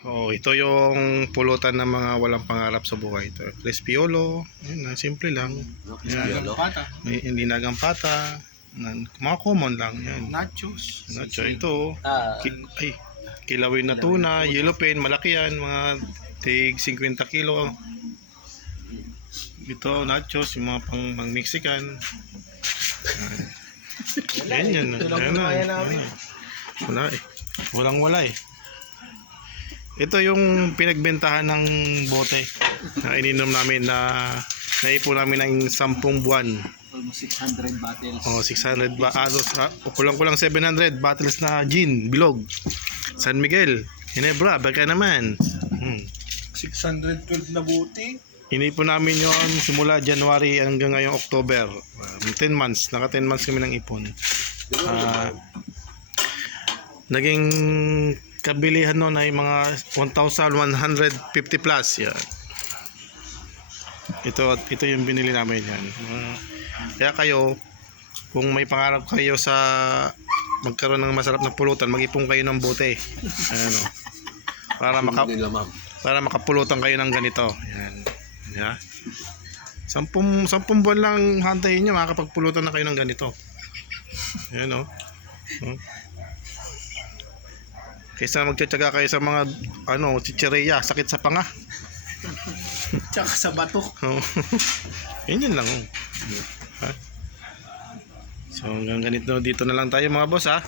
Oh, ito yung pulutan ng mga walang pangarap sa buhay. Ito, Crispiolo. Yun na, simple lang. Pata. May hindi nagampata. Nan- Mga common lang. Yan. Nachos. Nacho, ito. Ah, Ki- ay, kilawin na tuna, yellow pen, malaki yan. Mga tig 50 kilo. Ito, nachos, yung mga pang, pang Mexican. Yan yan. Yan yan. Wala eh. Walang wala eh. Ito yung pinagbentahan ng bote na ininom namin na naipo namin ng 10 buwan. almost 600 bottles. Oh, 600 ba ados, ah, kulang-kulang 700 bottles na gin, bilog. San Miguel, Ginebra, baka naman. Hmm. 612 na buti. Inipon namin yon simula January hanggang ngayong October. Um, 10 months, naka 10 months kami ng ipon. Ah, naging kabilihan noon ay mga 1,150 plus. Yan. Ito, ito yung binili namin yan. Kaya kayo, kung may pangarap kayo sa magkaroon ng masarap na pulutan, mag-ipon kayo ng bote. Ano, para maka, para makapulutan kayo ng ganito. Yan. Yeah. Sampung, sampung buwan lang hantayin nyo, makakapagpulutan na kayo ng ganito. Yan o. Oh. Kaysa magtsatsaga kayo sa mga ano, chichereya, sakit sa panga. Tsaka sa bato. Oh. Yan yun lang. Oh. Ha? So hanggang ganito dito na lang tayo mga boss ha.